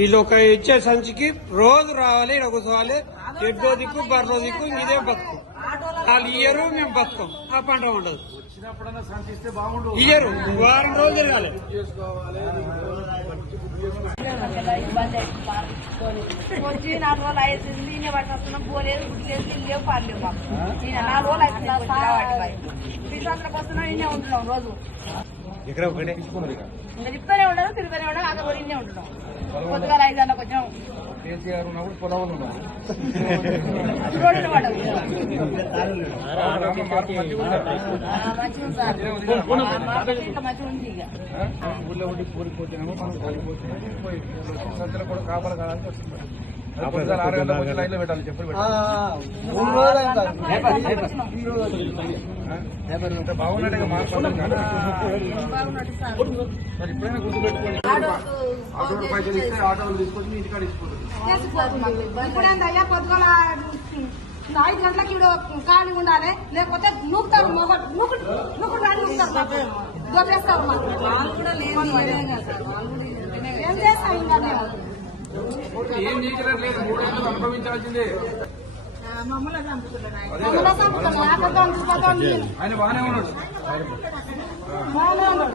వీళ్ళు ఒక ఇచ్చే సంచికి రోజు రావాలి, ఇక్కడ కూర్చోవాలి. ఎడ్డో దిక్కు బర్రో దిక్కు ఇదే బతుకు. వాళ్ళు ఇయ్యరు, మేము బతుకం. ఆ పంట ఉండదు. ఇయ్యరు, వారం రోజులు తిరగాలి. వచ్చి 4 రోజులు అవుతుంది. నేనే పట్టుకొస్తున్నాం. పోలేదు, గుడ్లేదు, ఇల్లేవు, పాడలేవు మాకు. నేను 4 రోజులు అవుతుంది. శ్రీశాంతలకు వస్తున్నాం. నేనే ఉంటున్నాం రోజు. ఇంకా తిప్పుతూనే ఉండదు, తిరుగుతూనే ఉండదు. అక్కడ కూడా ఇన్నే ఉంటున్నాం. పొద్దుగాల 5 గంటలకు వచ్చాం. రోడ్డు పడదు. మంచిగా సార్, ఇంకా మంచిగా ఉంది. ఊళ్ళో ఉండి కూలిపోతున్నాము, మనం కూలిపోతున్నాము. కూడా కాపలు కావాలని వస్తుంది. 6 గంటలకు వచ్చి లైన్లో పెట్టాలి. చెప్పులు బాగున్నట్టుగా మాట్లాడుతున్నాం. మరి ఇప్పుడైనా గుర్తుపెట్టుకోండి. ఆటోలు పైసలు ఇస్తే ఆటోలు తీసుకొచ్చి ఇంటికాడ ఇప్పుడేందయ్యా పొద్దుగల 5 గంటలకి ఇప్పుడు ఖాళీ ఉండాలి. లేకపోతే నూకుతారు, నూకుడు రాని నూకుతారు, దొబ్బేస్తారు. ఏం చేస్తాం ఇంకా ఏం చేయలేదు. 3 ఏళ్ళు అనుభవించాల్సిందే. మమ్మల్ని చంపుతున్నారు. ఆయన బాగానే ఉన్నాడు.